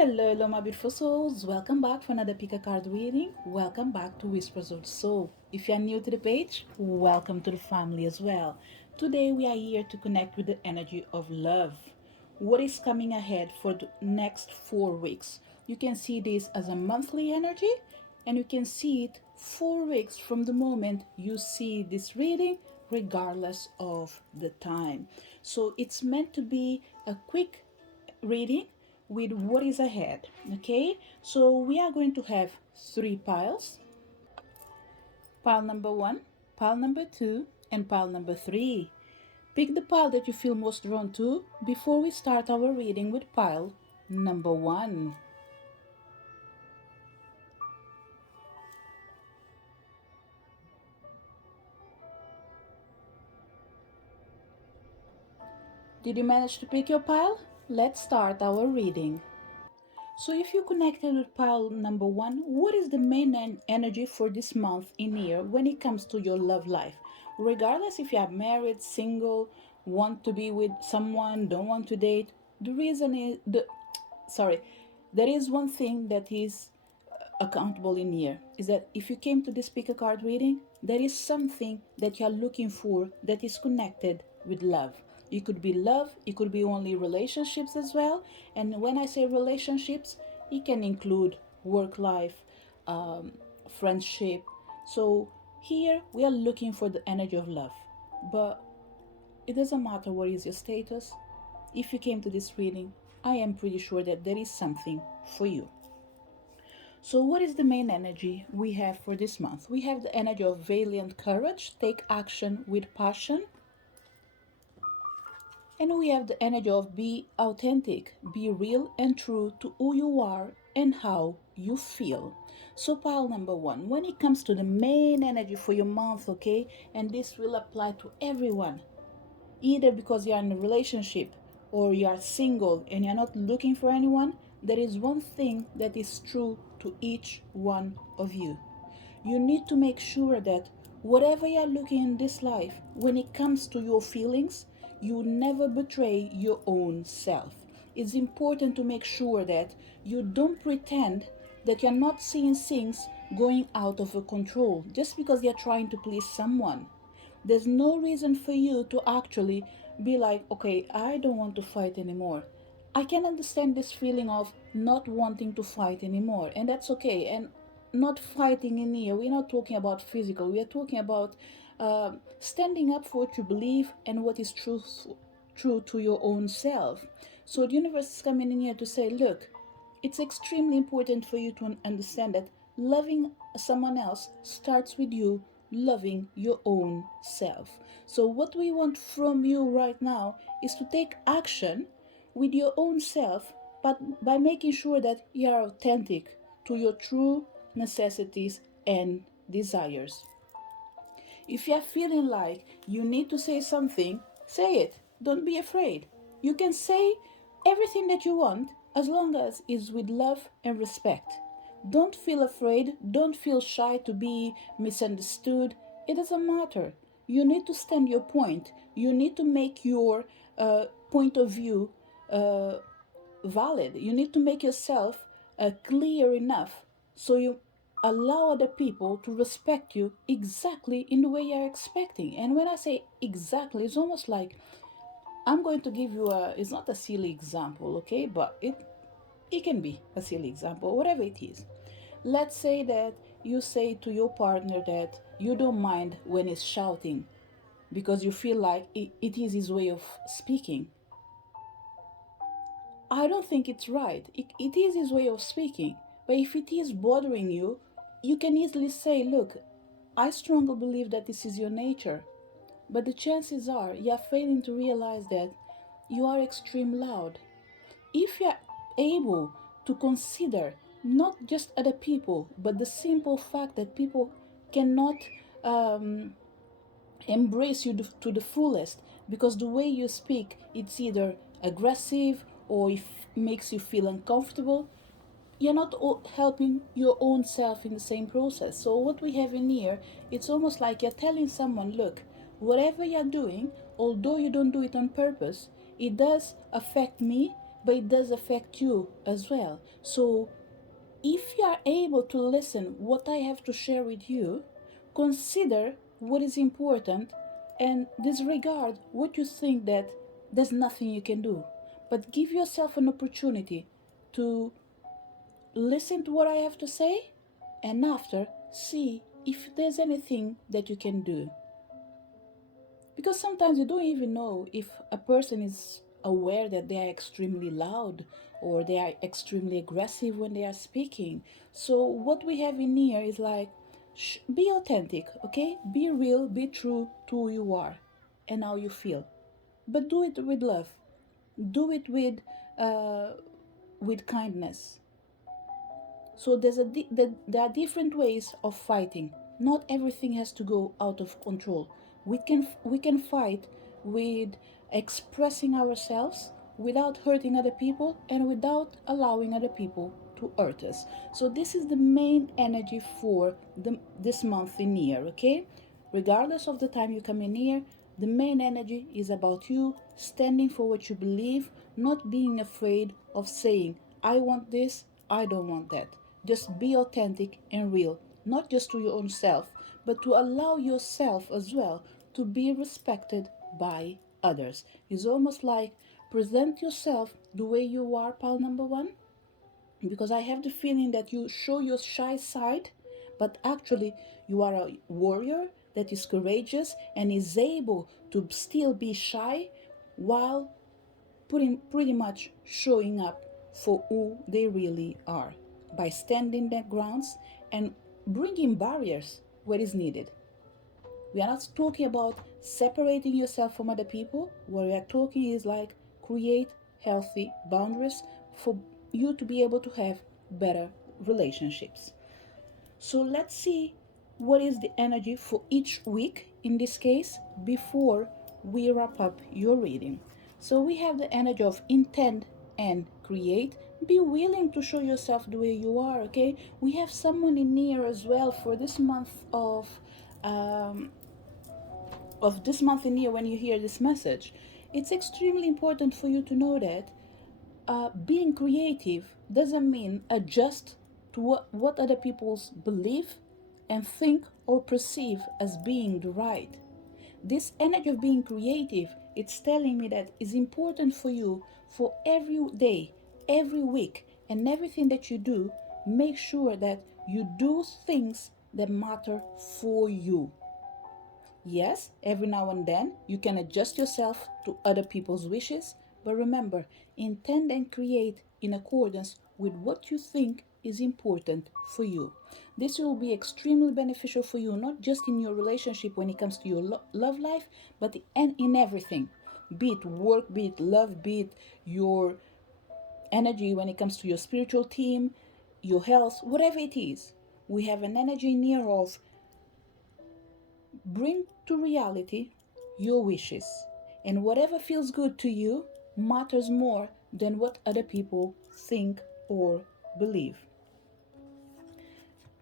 Hello, my beautiful souls. Welcome back for another pick a card reading. Welcome back to Whispers of the Soul. If you are new to the page, welcome to the family as well. Today we are here to connect with the energy of love. What is coming ahead for the next 4 weeks? You can see this as a monthly energy, and you can see it 4 weeks from the moment you see this reading, regardless of the time. So it's meant to be a quick reading with what is ahead. Okay, so we are going to have three piles: pile number one, pile number two, and pile number three. Pick the pile that you feel most drawn to before we start our reading with pile number one. Did you manage to pick your pile? Let's start our reading. So if you connected with pile number one, what is the main energy for this month in here when it comes to your love life? Regardless if you are married, single, want to be with someone, don't want to date, the reason is sorry, there is one thing that is accountable in here is that if you came to this pick a card reading, there is something that you're looking for that is connected with love. It could be love, it could be only relationships as well. And when I say relationships, it can include work life, um, friendship. So here we are looking for the energy of love. But it doesn't matter what is your status. If you came to this reading, I am pretty sure that there is something for you. So, what is the main energy we have for this month? We have the energy of valiant courage, take action with passion. And we have the energy of be authentic, be real and true to who you are and how you feel. So, pile number one, when it comes to the main energy for your month, okay, and this will apply to everyone, either because you're in a relationship or you are single and you're not looking for anyone, there is one thing that is true to each one of you. You need to make sure that whatever you're looking in this life, when it comes to your feelings, you never betray your own self. It's important to make sure that you don't pretend that you're not seeing things going out of control just because you're trying to please someone. There's no reason for you to actually be like, okay, I don't want to fight anymore. I can understand this feeling of not wanting to fight anymore, and that's okay. And not fighting in here, we're not talking about physical, we are talking about standing up for what you believe and what is true to your own self. So the universe is coming in here to say, look, it's extremely important for you to understand that loving someone else starts with you loving your own self. So, what we want from you right now is to take action with your own self, but by making sure that you are authentic to your true necessities and desires. If you're feeling like you need to say something, say it. Don't be afraid. You can say everything that you want as long as it's with love and respect. Don't feel afraid. Don't feel shy to be misunderstood. It doesn't matter. You need to stand your point. You need to make your point of view uh, valid. You need to make yourself clear enough so you allow other people to respect you exactly in the way you're expecting. And when I say exactly, it's almost like I'm going to give you a, it's not a silly example, okay, but it can be a silly example, whatever it is. Let's say that you say to your partner that you don't mind when he's shouting because you feel like it is his way of speaking. I don't think it's right. It is his way of speaking. But if it is bothering you, you can easily say, look, I strongly believe that this is your nature. But the chances are you are failing to realize that you are extreme loud. If you are able to consider not just other people, but the simple fact that people cannot um, embrace you to the fullest because the way you speak it's either aggressive or it makes you feel uncomfortable, you're not helping your own self in the same process. So what we have in here, it's almost like you're telling someone, look, whatever you're doing, although you don't do it on purpose, it does affect me but it does affect you as well. So if you are able to listen what I have to share with you, consider what is important and disregard what you think that there's nothing you can do. But give yourself an opportunity to listen to what I have to say, and after see if there's anything that you can do. Because sometimes you don't even know if a person is aware that they are extremely loud or they are extremely aggressive when they are speaking. So, what we have in here is like, be authentic, okay? Be real, be true to who you are and how you feel. But do it with love, do it uh, with kindness. So there are different ways of fighting. Not everything has to go out of control. We can fight with expressing ourselves without hurting other people and without allowing other people to hurt us. So this is the main energy for this month in here, okay? Regardless of the time you come in here, the main energy is about you standing for what you believe, not being afraid of saying, I want this, I don't want that. Just be authentic and real, not just to your own self, but to allow yourself as well to be respected by others. It's almost like present yourself the way you are, pal number one, because I have the feeling that you show your shy side, but actually you are a warrior that is courageous and is able to still be shy while putting pretty much showing up for who they really are by standing their grounds and bringing barriers where is needed. We are not talking about separating yourself from other people. What we are talking is like create healthy boundaries for you to be able to have better relationships. So let's see what is the energy for each week in this case before we wrap up your reading. So we have the energy of intend and create. Be willing to show yourself the way you are, okay? We have someone in here as well for this month um, of this month in here when you hear this message. It's extremely important for you to know that being creative doesn't mean adjust to what other people's believe and think or perceive as being the right. This energy of being creative, it's telling me that it's important for you for every day, every week, and everything that you do, make sure that you do things that matter for you. Yes, every now and then you can adjust yourself to other people's wishes, but remember, intend and create in accordance with what you think is important for you. This will be extremely beneficial for you, not just in your relationship when it comes to your love life, but in everything. Be it work, be it love, be it your energy when it comes to your spiritual team, your health, whatever it is. We have an energy in here of bring to reality your wishes, and whatever feels good to you matters more than what other people think or believe.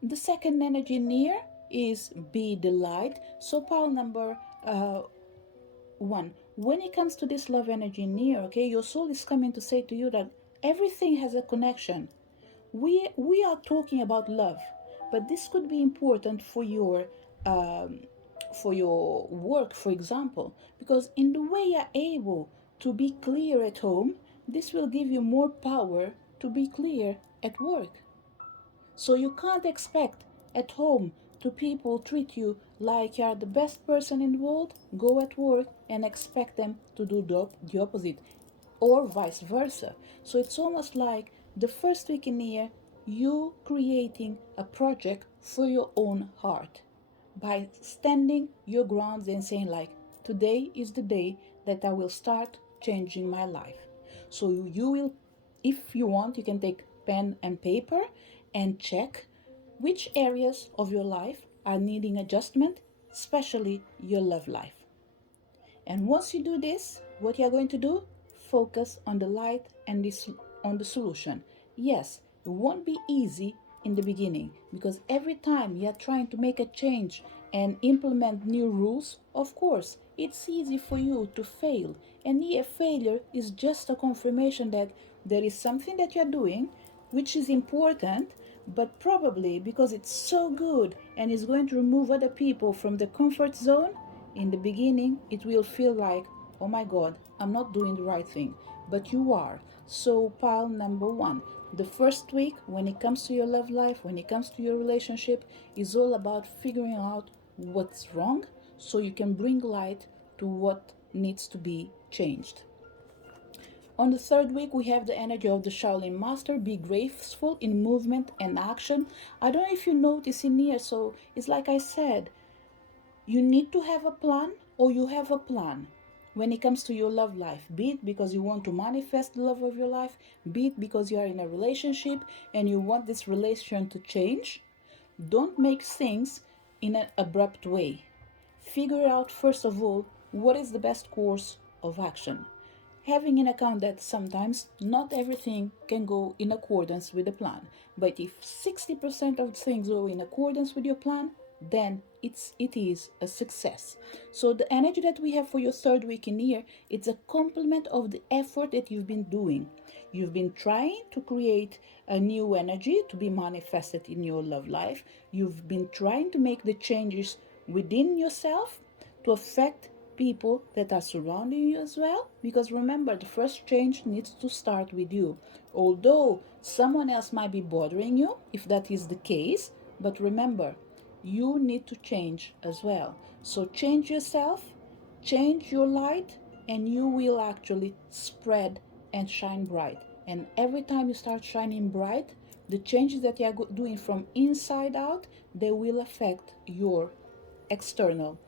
The second energy near is be the light. So, pile number one, when it comes to this love energy near, okay, your soul is coming to say to you that everything has a connection. We are talking about love, but this could be important um, for your work, for example, because in the way you're able to be clear at home, this will give you more power to be clear at work. So you can't expect at home to people treat you like you're the best person in the world, go at work and expect them to do the opposite, or vice versa. So it's almost like the first week in the year, you creating a project for your own heart by standing your grounds and saying like, today is the day that I will start changing my life. So you will, if you want, you can take pen and paper and check which areas of your life are needing adjustment, especially your love life. And once you do this, what you're going to do, focus on the light and on the solution. Yes, it won't be easy in the beginning because every time you're trying to make a change and implement new rules, of course, it's easy for you to fail And here, failure is just a confirmation that there is something that you're doing which is important, but probably because it's so good and is going to remove other people from the comfort zone, in the beginning it will feel like, oh my god, I'm not doing the right thing. But you are. So, pile number one, the first week, when it comes to your love life, when it comes to your relationship, is all about figuring out what's wrong so you can bring light to what needs to be changed. On the third week, we have the energy of the Shaolin Master. Be graceful in movement and action. I don't know if you notice in here, so it's like I said, you need to have a plan, or you have a plan when it comes to your love life, be it because you want to manifest the love of your life, be it because you are in a relationship and you want this relation to change. Don't make things in an abrupt way. Figure out first of all what is the best course of action, having in account that sometimes not everything can go in accordance with the plan. But if 60% of things go in accordance with your plan, then it is a success. So the energy that we have for your third week in here, it's a complement of the effort that you've been doing. You've been trying to create a new energy to be manifested in your love life. You've been trying to make the changes within yourself to affect people that are surrounding you as well. Because remember, the first change needs to start with you. Although someone else might be bothering you, if that is the case, but remember, you need to change as well. So change yourself, change your light, and you will actually spread and shine bright. And every time you start shining bright, the changes that you are doing from inside out, they will affect your external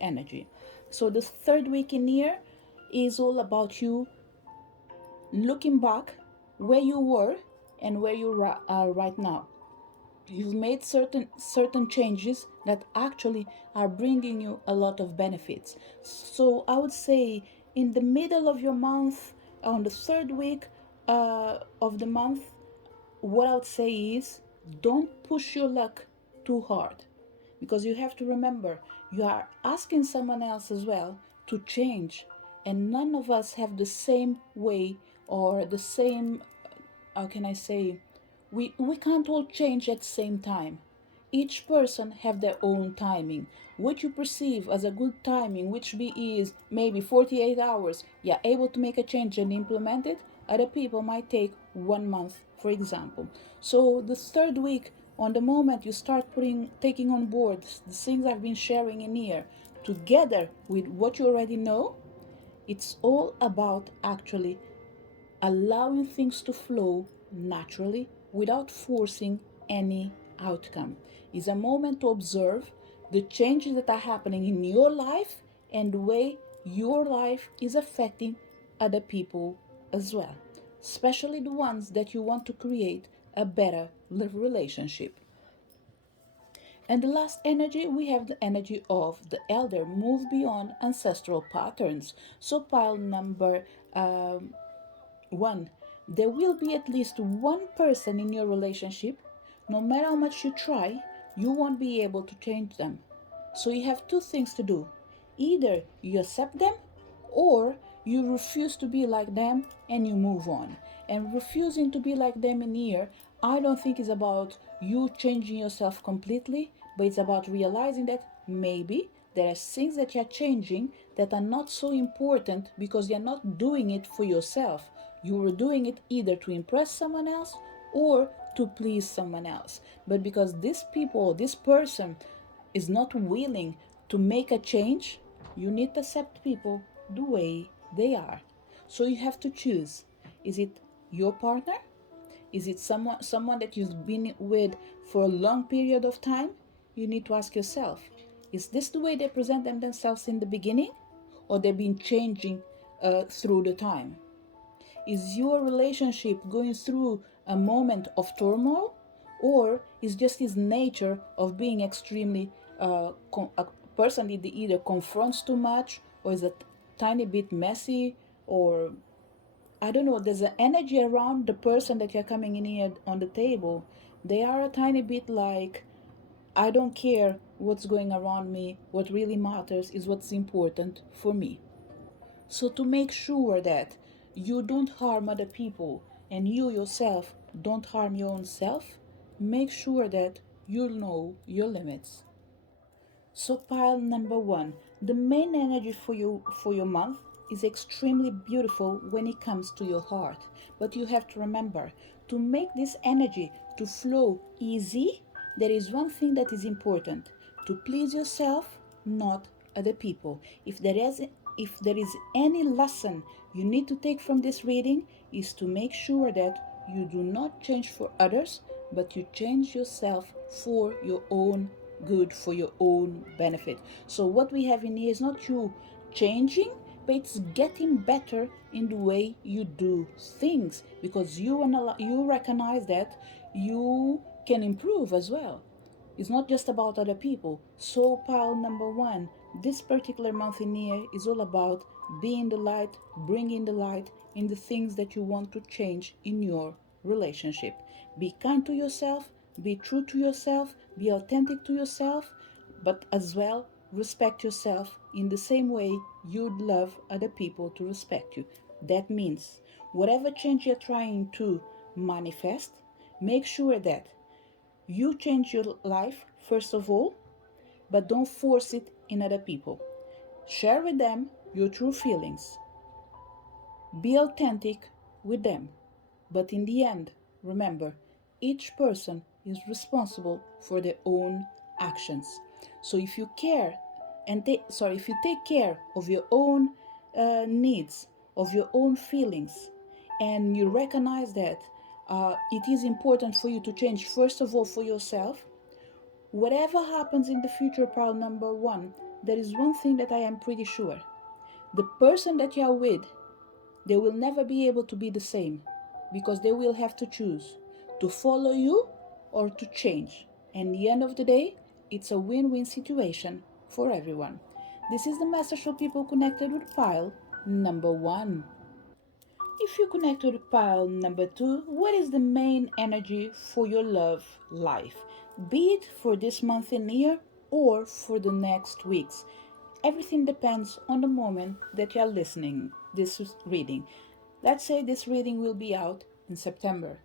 energy. So the third week in here is all about you looking back where you were and where you are right now. You've made certain changes that actually are bringing you a lot of benefits. So I would say in the middle of your month, on the third week of the month, what I would say is, don't push your luck too hard, because you have to remember you are asking someone else as well to change, and none of us have the same way or the same, how can I say, we can't all change at the same time. Each person have their own timing. What you perceive as a good timing, which is maybe 48 hours, you're able to make a change and implement it. Other people might take 1 month, for example. So the third week, on the moment you start taking on board the things I've been sharing in here, together with what you already know, it's all about actually allowing things to flow naturally without forcing any outcome. It's a moment to observe the changes that are happening in your life and the way your life is affecting other people as well, especially the ones that you want to create a better relationship. And the last energy, we have the energy of the elder, move beyond ancestral patterns. So pile number one, there will be at least one person in your relationship, no matter how much you try, you won't be able to change them. So you have two things to do. Either you accept them, or you refuse to be like them and you move on. And refusing to be like them in here, I don't think is about you changing yourself completely, but it's about realizing that maybe there are things that you're changing that are not so important because you're not doing it for yourself. You were doing it either to impress someone else or to please someone else. But because this people, this person is not willing to make a change, you need to accept people the way they are. So you have to choose. Is it your partner? Is it someone that you've been with for a long period of time? You need to ask yourself, is this the way they present themselves in the beginning, or they've been changing through the time? Is your relationship going through a moment of turmoil, or is just his nature of being extremely a person that either confronts too much, or is a tiny bit messy, or I don't know, there's an energy around the person that you're coming in here on the table. They are a tiny bit like, I don't care what's going around me. What really matters is what's important for me. So to make sure that you don't harm other people and you yourself don't harm your own self, make sure that you know your limits. So pile number one, the main energy for your month is extremely beautiful when it comes to your heart. But you have to remember to make this energy to flow easy, there is one thing that is important. To please yourself, not other people. If there is any lesson you need to take from this reading is to make sure that you do not change for others, but you change yourself for your own good, for your own benefit. So what we have in here is not you changing, but it's getting better in the way you do things, because you recognize that you can improve as well. It's not just about other people. So pile number one, this particular month in here is all about being the light, bringing the light in the things that you want to change in your relationship. Be kind to yourself, be true to yourself, be authentic to yourself, but as well respect yourself in the same way you'd love other people to respect you. That means whatever change you're trying to manifest, make sure that you change your life first of all, but don't force it in other people. Share with them your true feelings. Be authentic with them. But in the end, remember, each person is responsible for their own actions. So if you care if you take care of your own needs, of your own feelings, and you recognize that it is important for you to change first of all for yourself, whatever happens in the future, pile number one, there is one thing that I am pretty sure. The person that you are with, they will never be able to be the same, because they will have to choose to follow you or to change. And at the end of the day, it's a win-win situation for everyone. This is the message for people connected with pile number one. If you connect with pile number two, what is the main energy for your love life? Be it for this month and year or for the next weeks. Everything depends on the moment that you are listening this reading. Let's say this reading will be out in September.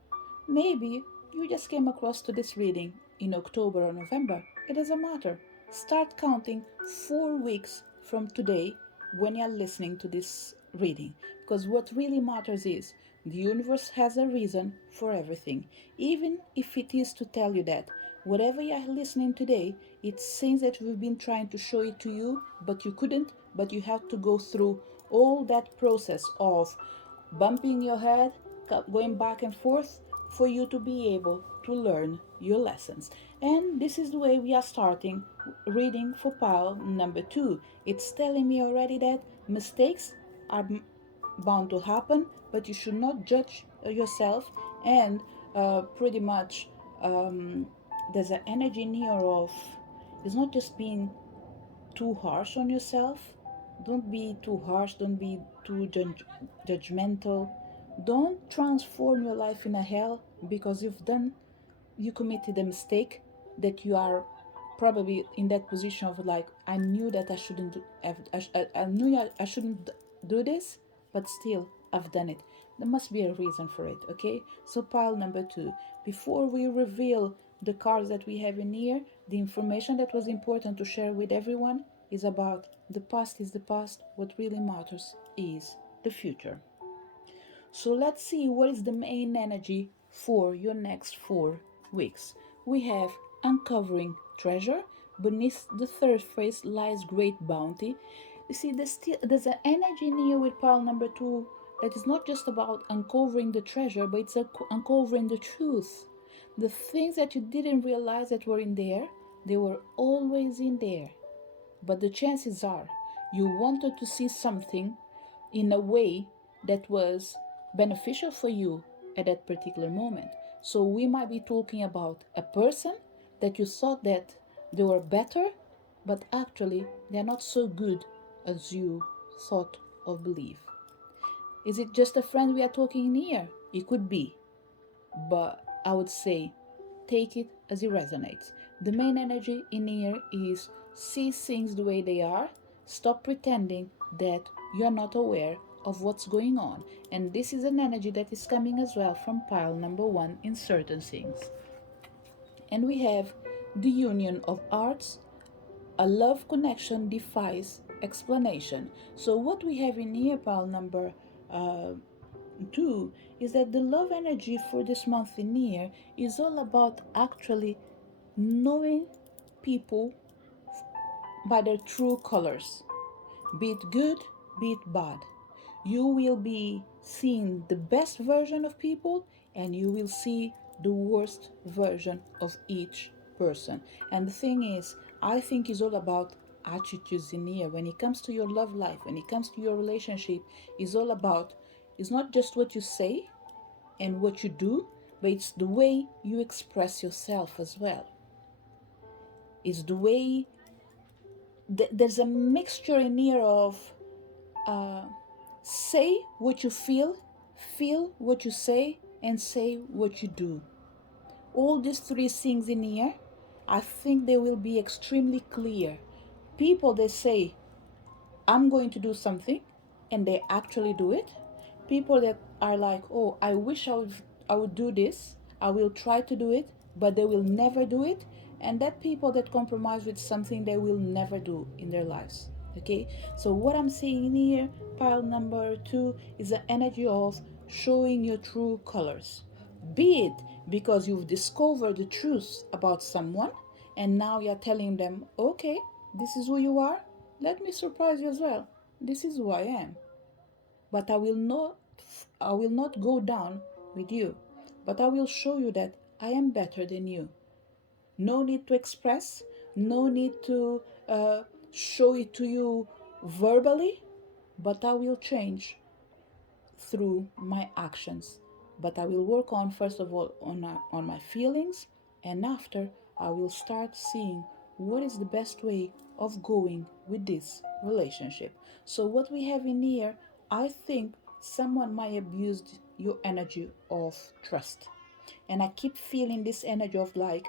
Maybe you just came across to this reading in October or November. It doesn't matter. Start counting 4 weeks from today when you're listening to this reading. Because what really matters is the universe has a reason for everything. Even if it is to tell you that whatever you're listening today, it's things that we've been trying to show it to you, but you couldn't, but you have to go through all that process of bumping your head, going back and forth for you to be able to learn your lessons. And this is the way we are starting reading for pile number two. It's telling me already that mistakes are bound to happen, but you should not judge yourself. And pretty much there's an energy in here of it's not just being too harsh on yourself. Don't be too harsh. Don't be too judgmental. Don't transform your life in a hell because you committed a mistake that you are probably in that position of like, I knew that I shouldn't have, I knew I shouldn't do this, but still I've done it. There must be a reason for it, okay? So pile number two, before we reveal the cards that we have in here, the information that was important to share with everyone is about the past is the past. What really matters is the future. So let's see what is the main energy for your next 4 weeks. We have uncovering treasure. Beneath the surface lies great bounty. You see, there's an energy in here with pile number two that is not just about uncovering the treasure, but it's uncovering the truth. The things that you didn't realize that were in there, they were always in there. But the chances are you wanted to see something in a way that was beneficial for you at that particular moment. So we might be talking about a person that you thought that they were better, but actually they're not so good as you thought or believe. Is it just a friend we are talking in here? It could be, but I would say take it as it resonates. The main energy in here is see things the way they are. Stop pretending that you are not aware of what's going on. And this is an energy that is coming as well from pile number one in certain things. And we have the union of arts. A love connection defies explanation. So what we have in here, pile number uh, two, is that the love energy for this month in here is all about actually knowing people by their true colors, be it good, be it bad. You will be seeing the best version of people, and you will see the worst version of each person. And the thing is, I think it's all about attitudes in here. When it comes to your love life, when it comes to your relationship, it's all about, it's not just what you say and what you do, but it's the way you express yourself as well. It's the way there's a mixture in here of uh, say what you feel what you and say what you do. All these three things in here, I think they will be extremely clear. People, they say, I'm going to do something, and they actually do it. People that are like, oh, I wish I would do this, I will try to do it, but they will never do it. And that people that compromise with something they will never do in their lives. Okay, so what I'm seeing here, pile number two, is the energy of showing your true colors. Be it because you've discovered the truth about someone, and now you're telling them, okay, this is who you are, let me surprise you as well. This is who I am. But I will not go down with you. But I will show you that I am better than you. No need to express, no need to show it to you verbally, but I will change through my actions. But I will work on, first of all, on my feelings, and after I will start seeing what is the best way of going with this relationship. So what we have in here, I think someone might abuse your energy of trust. And I keep feeling this energy of like,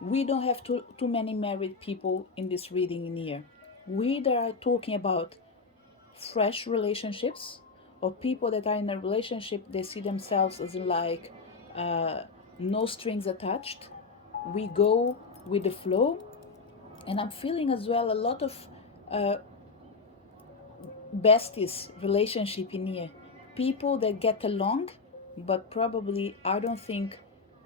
we don't have too many married people in this reading in here. We that are talking about fresh relationships, or people that are in a relationship, they see themselves as like uh, no strings attached. We go with the flow. And I'm feeling as well a lot of uh, besties relationship in here, people that get along, but probably I don't think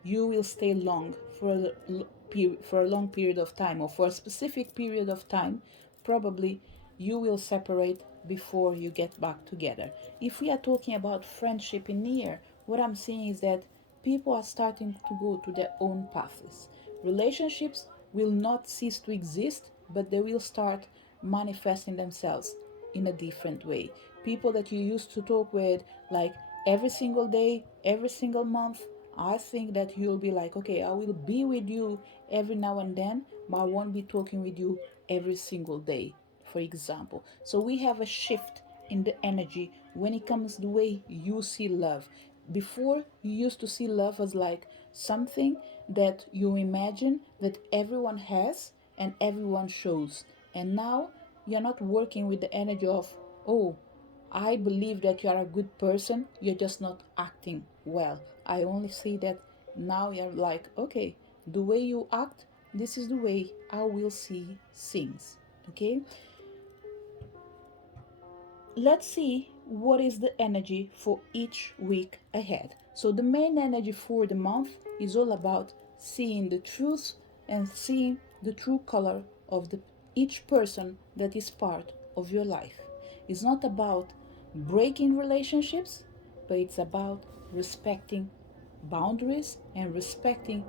you will stay long for a long period of time, or for a specific period of time. Probably you will separate before you get back together. If we are talking about friendship in here, what I'm seeing is that people are starting to go to their own paths. Relationships will not cease to exist, but they will start manifesting themselves in a different way. People that you used to talk with like every single day, every single month, I think that you'll be like, okay, I will be with you every now and then, but I won't be talking with you every single day, for example. So we have a shift in the energy when it comes to the way you see love. Before, you used to see love as like something that you imagine that everyone has and everyone shows. And now you're not working with the energy of, oh, I believe that you are a good person, you're just not acting well. I only see that now you're like, okay, the way you act, this is the way I will see things. Okay, let's see what is the energy for each week ahead. So the main energy for the month is all about seeing the truth and seeing the true color of each person that is part of your life. It's not about breaking relationships, but it's about respecting boundaries and respecting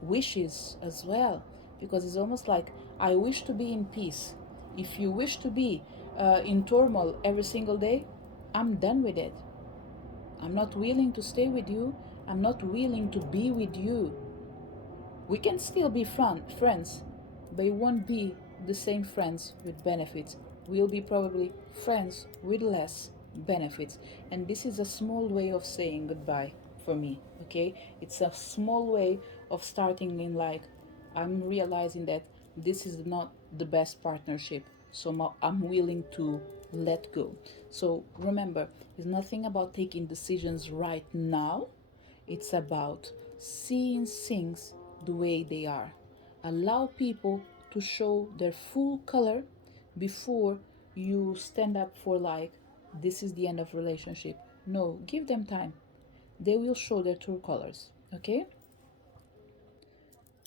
wishes as well, because it's almost like, I wish to be in peace. If you wish to be in turmoil every single day, I'm done with it. I'm not willing to stay with you. I'm not willing to be with you. We can still be friends, but it won't be the same friends with benefits. We'll be probably friends with less benefits. And this is a small way of saying goodbye for me, okay? It's a small way of starting in like, I'm realizing that this is not the best partnership, so I'm willing to let go. So remember, it's nothing about taking decisions right now, it's about seeing things the way they are. Allow people to show their full color before you stand up for like this is the end of relationship. No, give them time. They will show their true colors. Okay?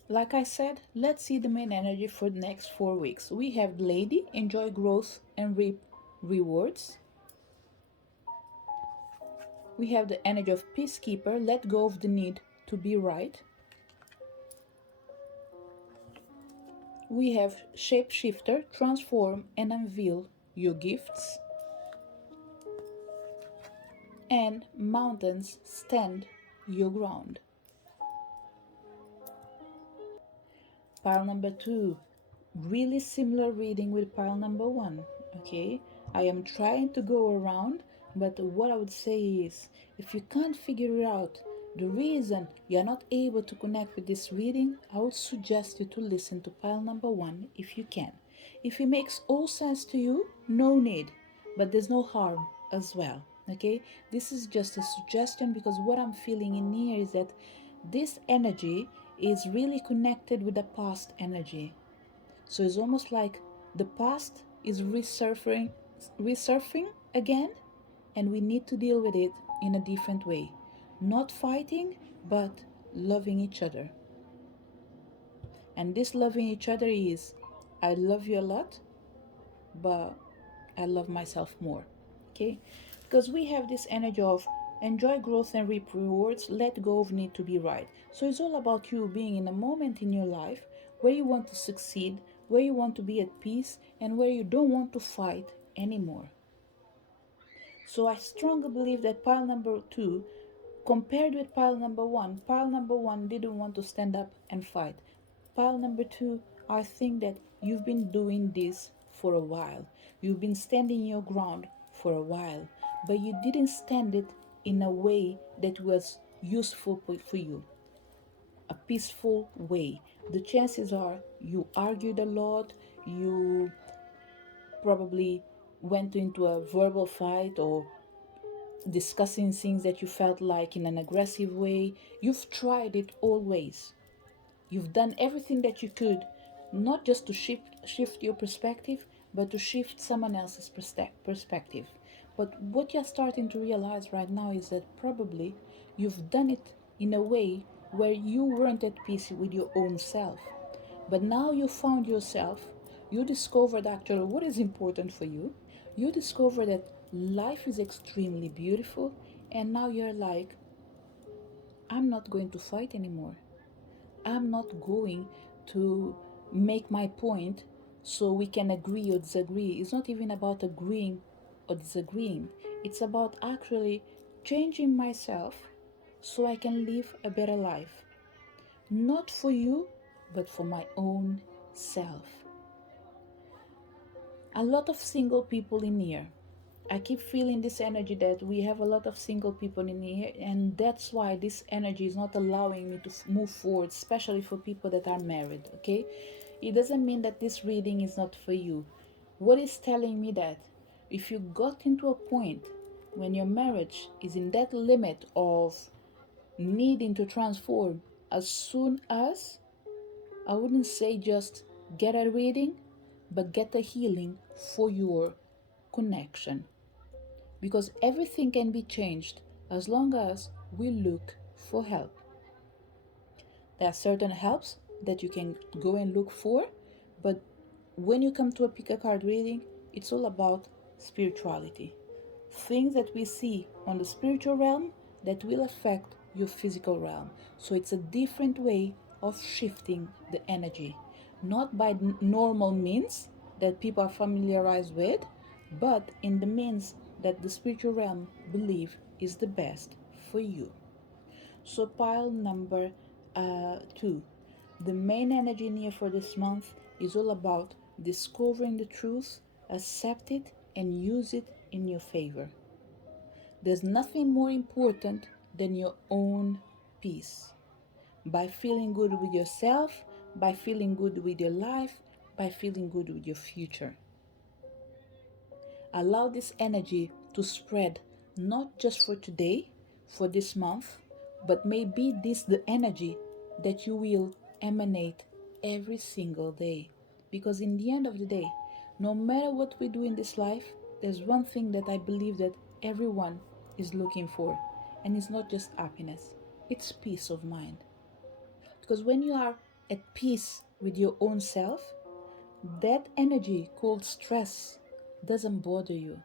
Like I said, let's see the main energy for the next 4 weeks. We have Lady, enjoy growth and reap rewards. We have the energy of Peacekeeper, let go of the need to be right. We have Shapeshifter, transform and unveil your gifts. And Mountains, stand your ground. Pile number 2, really similar reading with pile number 1. Okay, I am trying to go around, but what I would say is if you can't figure it out the reason you're not able to connect with this reading, I would suggest you to listen to pile number 1 if you can. If it makes all sense to you, no need, but there's no harm as well. Okay, this is just a suggestion because what I'm feeling in here is that this energy is really connected with the past energy. So it's almost like the past is resurfing again, and we need to deal with it in a different way. Not fighting, but loving each other. And this loving each other is I love you a lot, but I love myself more. Okay? Because we have this energy of enjoy growth and reap rewards, let go of need to be right. So it's all about you being in a moment in your life where you want to succeed, where you want to be at peace, and where you don't want to fight anymore. So I strongly believe that pile number 2, compared with pile number one didn't want to stand up and fight. Pile number 2, I think that you've been doing this for a while. You've been standing your ground for a while, but you didn't stand it in a way that was useful for you, a peaceful way. The chances are you argued a lot, you probably went into a verbal fight or discussing things that you felt like in an aggressive way. You've tried it always. You've done everything that you could, not just to shift your perspective, but to shift someone else's perspective. But what you're starting to realize right now is that probably you've done it in a way where you weren't at peace with your own self. But now you found yourself, you discovered actually what is important for you. You discover that life is extremely beautiful, and now you're like, I'm not going to fight anymore. I'm not going to make my point so we can agree or disagree. It's not even about agreeing or disagreeing, it's about actually changing myself so I can live a better life. Not for you, but for my own self. A lot of single people in here. I keep feeling this energy that we have a lot of single people in here, and that's why this energy is not allowing me to move forward, especially for people that are married. Okay, it doesn't mean that this reading is not for you. What is telling me that if you got into a point when your marriage is in that limit of needing to transform as soon as, I wouldn't say just get a reading, but get a healing for your connection, because everything can be changed as long as we look for help. There are certain helps that you can go and look for, but when you come to a pick a card reading, it's all about spirituality. Things that we see on the spiritual realm that will affect your physical realm. So it's a different way of shifting the energy, not by normal means that people are familiarized with, but in the means that the spiritual realm believe is the best for you. So pile number 2, the main energy in here for this month is all about discovering the truth, accept it, and use it in your favor. There's nothing more important than your own peace. By feeling good with yourself, by feeling good with your life, by feeling good with your future. Allow this energy to spread, not just for today, for this month, but maybe this the energy that you will emanate every single day. Because in the end of the day, no matter what we do in this life, there's one thing that I believe that everyone is looking for, and it's not just happiness, it's peace of mind. Because when you are at peace with your own self, that energy called stress doesn't bother you.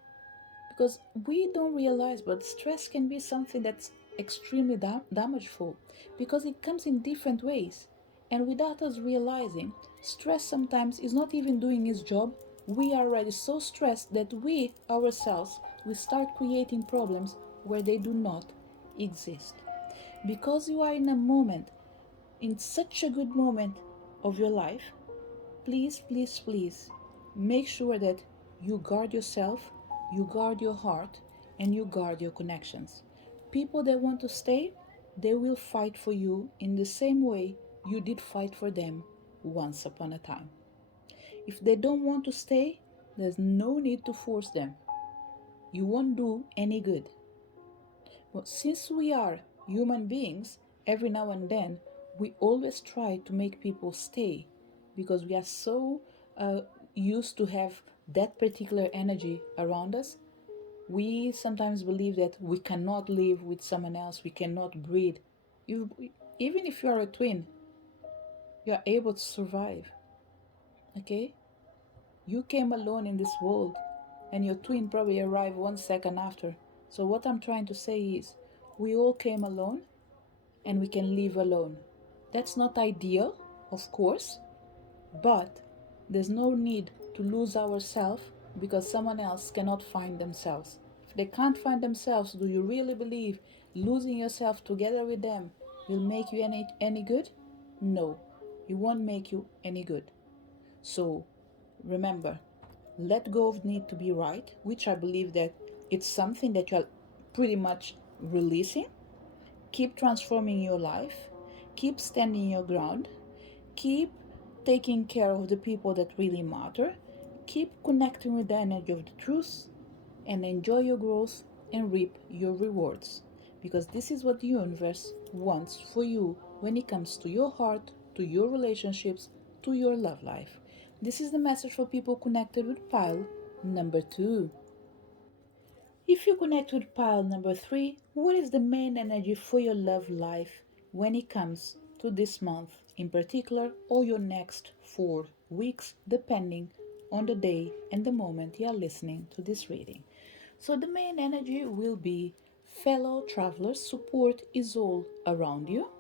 Because we don't realize, but stress can be something that's extremely damageful because it comes in different ways. And without us realizing, stress sometimes is not even doing its job. We are already so stressed that we ourselves we start creating problems where they do not exist. Because you are in a moment, in such a good moment of your life, please, please, please make sure that you guard yourself, you guard your heart, and you guard your connections. People that want to stay, they will fight for you in the same way you did fight for them once upon a time. If they don't want to stay, there's no need to force them. You won't do any good. But since we are human beings, every now and then we always try to make people stay because we are so uh, used to have that particular energy around us. We sometimes believe that we cannot live with someone else, we cannot breathe. You, even if you are a twin, you are able to survive. Okay? You came alone in this world, and your twin probably arrived 1 second after. So, what I'm trying to say is, we all came alone and we can live alone. That's not ideal, of course, but there's no need to lose ourselves because someone else cannot find themselves. If they can't find themselves, do you really believe losing yourself together with them will make you any good? No, it won't make you any good. So remember, let go of need to be right, which I believe that it's something that you're pretty much releasing. Keep transforming your life, keep standing your ground, keep taking care of the people that really matter, keep connecting with the energy of the truth, and enjoy your growth and reap your rewards. Because this is what the universe wants for you when it comes to your heart, to your relationships, to your love life. This is the message for people connected with pile number 2. If you connect with pile number 3, what is the main energy for your love life when it comes to this month in particular or your next 4 weeks, depending on the day and the moment you are listening to this reading? So, the main energy will be fellow travelers, support is all around you,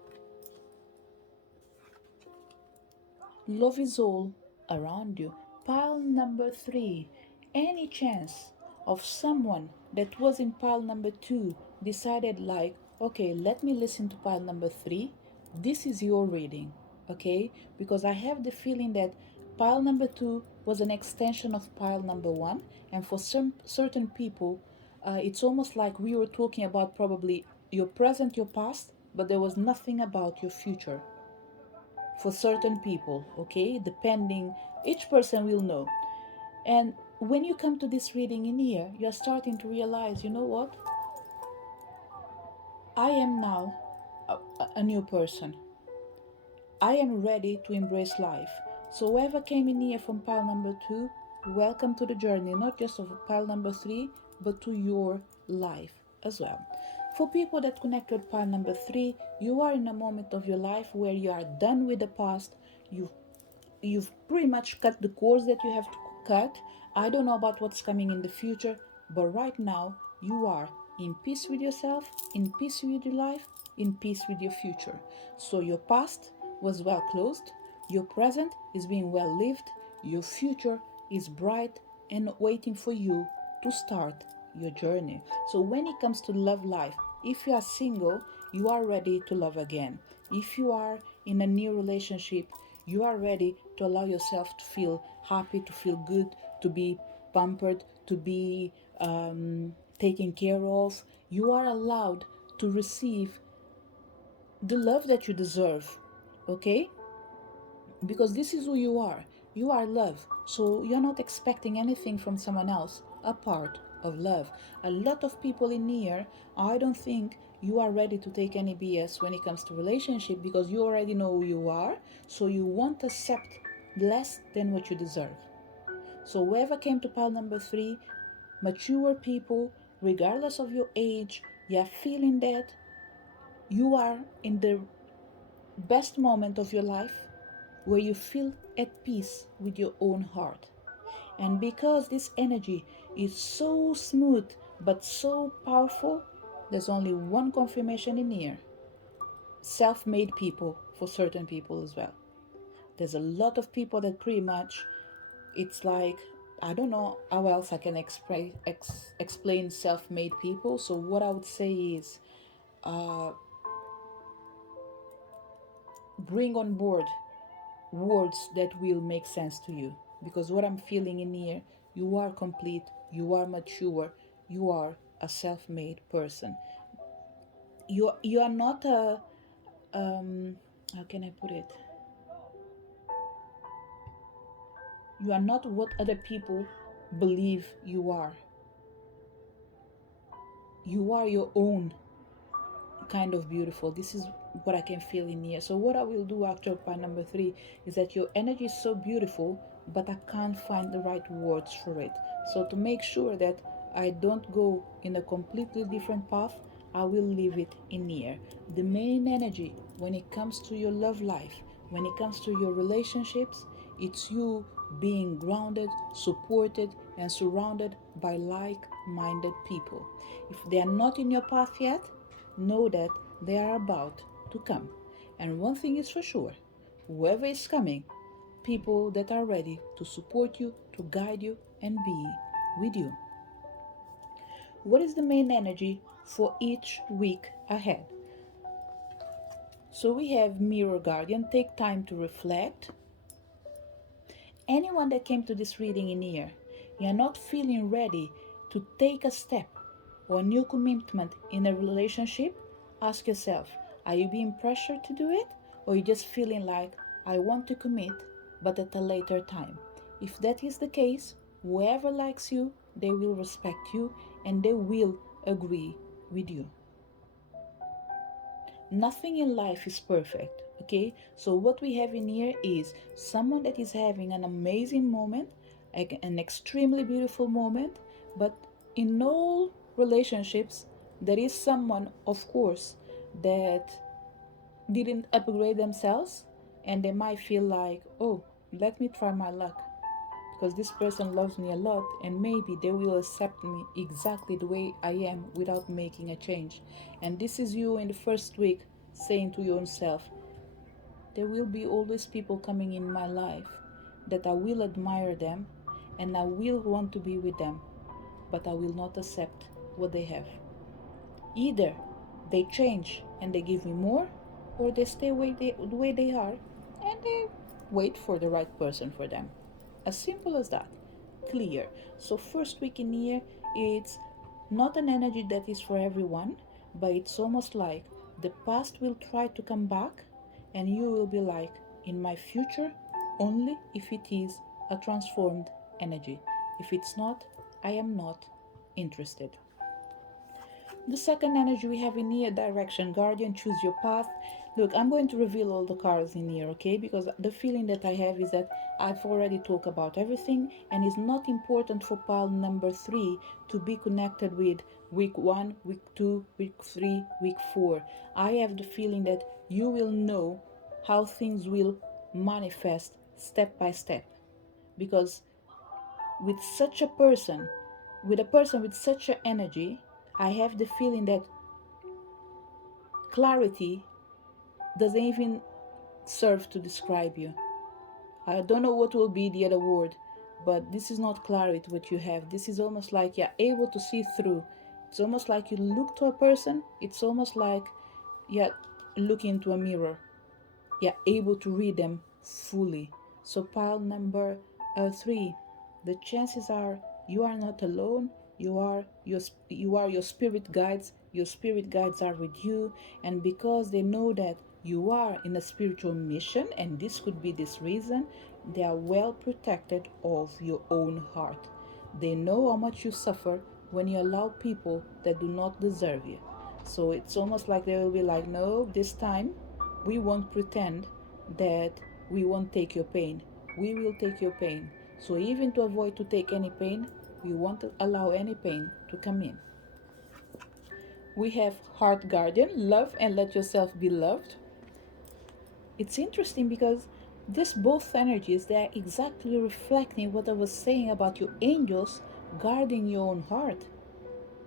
love is all around you. Pile number 3, any chance of someone that was in pile number 2 decided, like, okay, let me listen to pile number 3. This is your reading, okay? Because I have the feeling that pile number 2 was an extension of pile number 1, and for some certain people, it's almost like we were talking about probably your present, your past, but there was nothing about your future for certain people, okay? Depending, each person will know. And when you come to this reading in here, you're starting to realize, you know what? I am now a new person. I am ready to embrace life. So whoever came in here from pile number 2, welcome to the journey, not just of pile number 3, but to your life as well. For people that connect with pile number 3, you are in a moment of your life where you are done with the past. You've pretty much cut the course that you have to cut. I don't know about what's coming in the future, but right now you are in peace with yourself, in peace with your life, in peace with your future. So your past was well closed, your present is being well lived, your future is bright and waiting for you to start your journey. So when it comes to love life, if you are single, you are ready to love again. If you are in a new relationship, you are ready to allow yourself to feel happy, to feel good, to be pampered, to be taken care of. You are allowed to receive the love that you deserve, okay? Because this is who you are. You are love. So you're not expecting anything from someone else a part of love. A lot of people in here, I don't think you are ready to take any BS when it comes to relationship because you already know who you are, so you won't accept less than what you deserve. So whoever came to pile number 3, mature people, regardless of your age, you are feeling that you are in the best moment of your life where you feel at peace with your own heart. And because this energy is so smooth but so powerful, there's only one confirmation in here: self made people for certain people as well. There's a lot of people that pretty much, it's like, I don't know how else I can explain self made people. So, what I would say is uh, bring on board words that will make sense to you. Because what I'm feeling in here, you are complete, you are mature, you are a self made person. You are not a, how can I put it? You are not what other people believe you are. You are your own kind of beautiful. This is what I can feel in here. So what I will do after part number 3 is that your energy is so beautiful, but I can't find the right words for it. So to make sure that I don't go in a completely different path, I will leave it in here. The main energy when it comes to your love life, when it comes to your relationships, it's you being grounded, supported, and surrounded by like-minded people. If they are not in your path yet, know that they are about to come. And one thing is for sure: whoever is coming, people that are ready to support you, to guide you, and be with you. What is the main energy for each week ahead? So we have Mirror Guardian. Take time to reflect. Anyone that came to this reading in here, you're not feeling ready to take a step or a new commitment in a relationship, ask yourself, are you being pressured to do it? Or are you just feeling like, I want to commit, but at a later time? If that is the case, whoever likes you, they will respect you and they will agree with you. Nothing in life is perfect, okay? So what we have in here is someone that is having an amazing moment, like an extremely beautiful moment, but in all relationships there is someone, of course, that didn't upgrade themselves, and they might feel like, oh, let me try my luck because this person loves me a lot and maybe they will accept me exactly the way I am without making a change. And this is you in the first week saying to yourself, there will be always people coming in my life that I will admire them and I will want to be with them, but I will not accept what they have. Either they change and they give me more, or they stay the way they are and they wait for the right person for them. As simple as that. Clear. So first week in here, it's not an energy that is for everyone, but it's almost like the past will try to come back and you will be like, in my future, only if it is a transformed energy. If it's not, I am not interested. The second energy we have in here, direction. Guardian, choose your path. Look, I'm going to reveal all the cards in here, okay? Because the feeling that I have is that I've already talked about everything and it's not important for pile number 3 to be connected with week 1, week 2, week 3, week 4. I have the feeling that you will know how things will manifest step by step. Because with such a person, with a person with such an energy, I have the feeling that clarity doesn't even serve to describe you. I don't know what will be the other word, but this is not clarity what you have. This is almost like you're able to see through. It's almost like you look to a person. It's almost like you're looking into a mirror. You're able to read them fully. So pile number 3, the chances are you are not alone. You are your spirit guides. Your spirit guides are with you, and because they know that you are in a spiritual mission, and this could be this reason, they are well protected of your own heart. They know how much you suffer when you allow people that do not deserve you. So it's almost like they will be like, no, this time we won't pretend that we won't take your pain. We will take your pain. So even to avoid to take any pain, we won't allow any pain to come in. We have Heart Guardian, love and let yourself be loved. It's interesting because this both energies, they are exactly reflecting what I was saying about your angels guarding your own heart,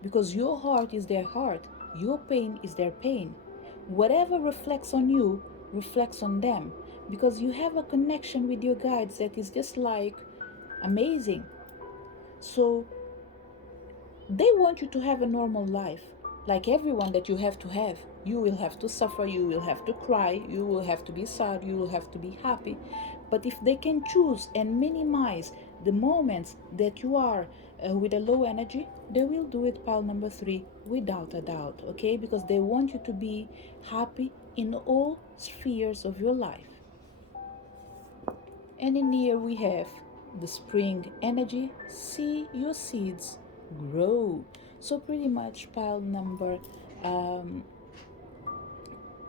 because your heart is their heart, your pain is their pain. Whatever reflects on you reflects on them, because you have a connection with your guides that is just like amazing. So they want you to have a normal life, like everyone that you have to have. You will have to suffer, you will have to cry, you will have to be sad, you will have to be happy. But if they can choose and minimize the moments that you are with a low energy, they will do it, pile number three, without a doubt, okay? Because they want you to be happy in all spheres of your life. And in here we have the spring energy. See your seeds grow. So pretty much pile number um,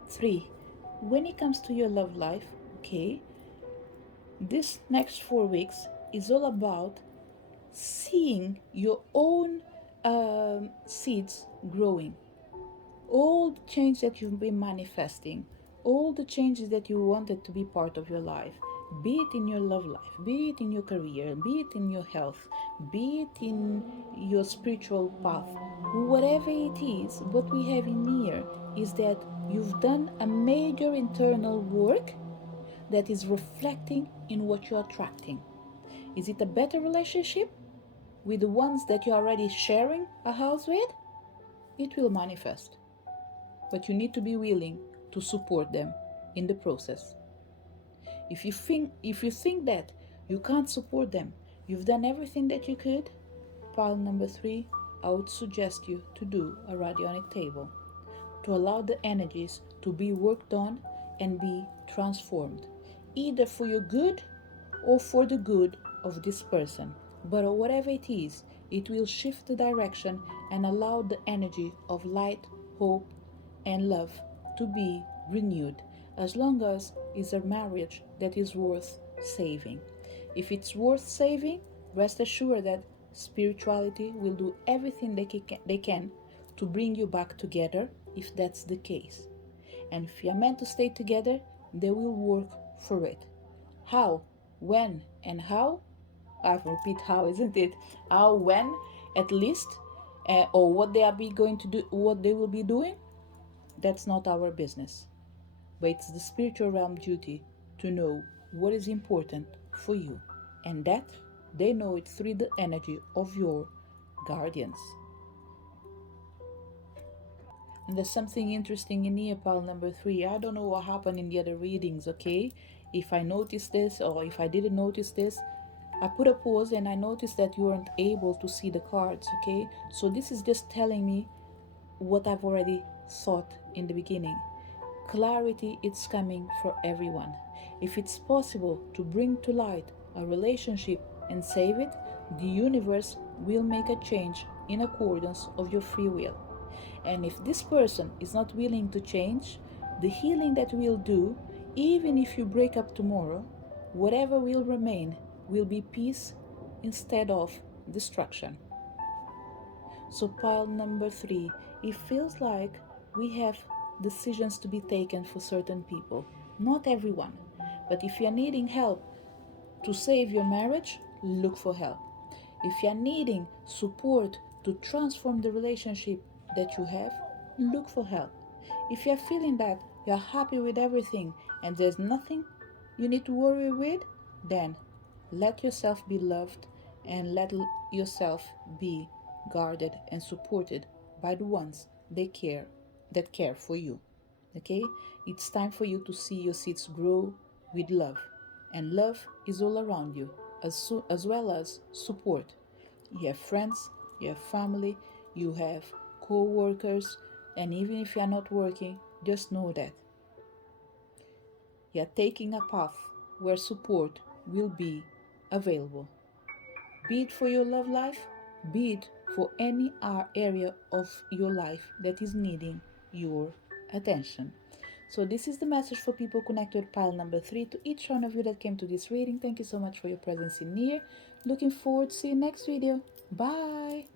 three. When it comes to your love life, okay, this next 4 weeks is all about seeing your own seeds growing. All the change that you've been manifesting, all the changes that you wanted to be part of your life, be it in your love life, be it in your career, be it in your health, be it in your spiritual path, whatever it is, what we have in here is that you've done a major internal work that is reflecting in what you're attracting. Is it a better relationship with the ones that you're already sharing a house with? It will manifest, but you need to be willing to support them in the process. If you think that you can't support them, you've done everything that you could, pile number three, I would suggest you to do a radionic table to allow the energies to be worked on and be transformed, either for your good or for the good of this person. But whatever it is, it will shift the direction and allow the energy of light, hope, and love to be renewed, as long as it's a marriage that is worth saving. If it's worth saving, rest assured that spirituality will do everything they can to bring you back together if that's the case. And if you're meant to stay together, they will work for it. How, when, and how? I repeat how, isn't it? How, when, at least, or what they are going to do, what they will be doing. That's not our business, but it's the spiritual realm duty to know what is important for you, and that they know it through the energy of your guardians. And there's something interesting in here, pile number three. I don't know what happened in the other readings, okay? If I noticed this or if I didn't notice this, I put a pause and I noticed that you weren't able to see the cards, okay? So this is just telling me what I've already thought in the beginning. Clarity is coming for everyone. If it's possible to bring to light a relationship and save it, the universe will make a change in accordance of your free will. And if this person is not willing to change, the healing that we'll do, even if you break up tomorrow, whatever will remain will be peace instead of destruction. So pile number three, it feels like we have decisions to be taken for certain people. Not everyone, but if you're needing help to save your marriage, look for help. If you're needing support to transform the relationship that you have, look for help. If you're feeling that you're happy with everything and there's nothing you need to worry with, then let yourself be loved and let yourself be guarded and supported by the ones that care for you. Okay? It's time for you to see your seeds grow with love. And love is all around you, as well as support. You have friends, you have family, you have co-workers, and even if you are not working, just know that you are taking a path where support will be available. Be it for your love life, be it for any area of your life that is needing your attention. So this is the message for people connected with pile number 3. To each one of you that came to this reading, thank you so much for your presence in here. Looking forward to see you next video. Bye.